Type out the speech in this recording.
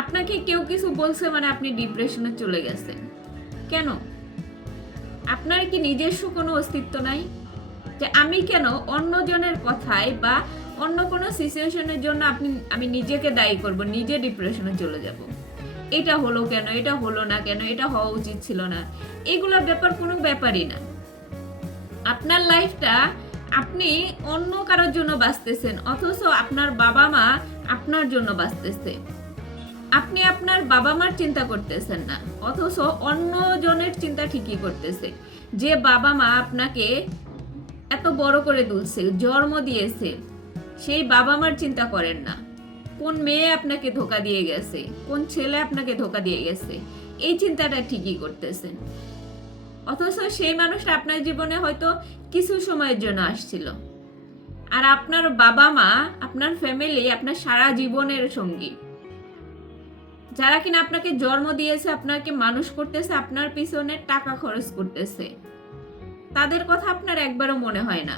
আপনাকে কেউ কিছু বলছে মানে আপনি ডিপ্রেশনে চলে গেছেন। কেন? আপনার কি নিজস্ব কোনো অস্তিত্ব নাই? যে আমি কেন অন্যজনের কথায় বা অন্য কোনো সিচুয়েশনের জন্য আমি নিজেকে দায়ী করব, নিজে ডিপ্রেশনে চলে যাব। এটা হলো কেন, এটা হলো না কেন, এটা হওয়া উচিত ছিল না, এগুলা ব্যাপার কোনো ব্যাপারই না। আপনার লাইফটা আপনি অন্য কারোর জন্য বাঁচতেছেন, অথচ আপনার বাবা মা আপনার জন্য বাঁচতেছে। আপনি আপনার বাবা মার চিন্তা করতেছেন না, অথচ অন্য জনের চিন্তা ঠিকই করতেছে। যে বাবা মা আপনাকে এত বড় করে তুলছে, জন্ম দিয়েছে, সেই বাবা মার চিন্তা করেন না। কোন মেয়ে আপনাকে ধোকা দিয়ে গেছে, কোন ছেলে আপনাকে ধোকা দিয়ে গেছে, এই চিন্তাটা ঠিকই করতেছেন। অথচ সেই মানুষটা আপনার জীবনে হয়তো কিছু সময়ের জন্য আসছিল, আর আপনার বাবা মা, আপনার ফ্যামিলি আপনার সারা জীবনের সঙ্গী। যারা কিনা আপনাকে জন্ম দিয়েছে, আপনাকে মানুষ করতেছে, আপনার পিছনে টাকা খরচ করতেছে, তাদের কথা আপনার একবারও মনে হয় না।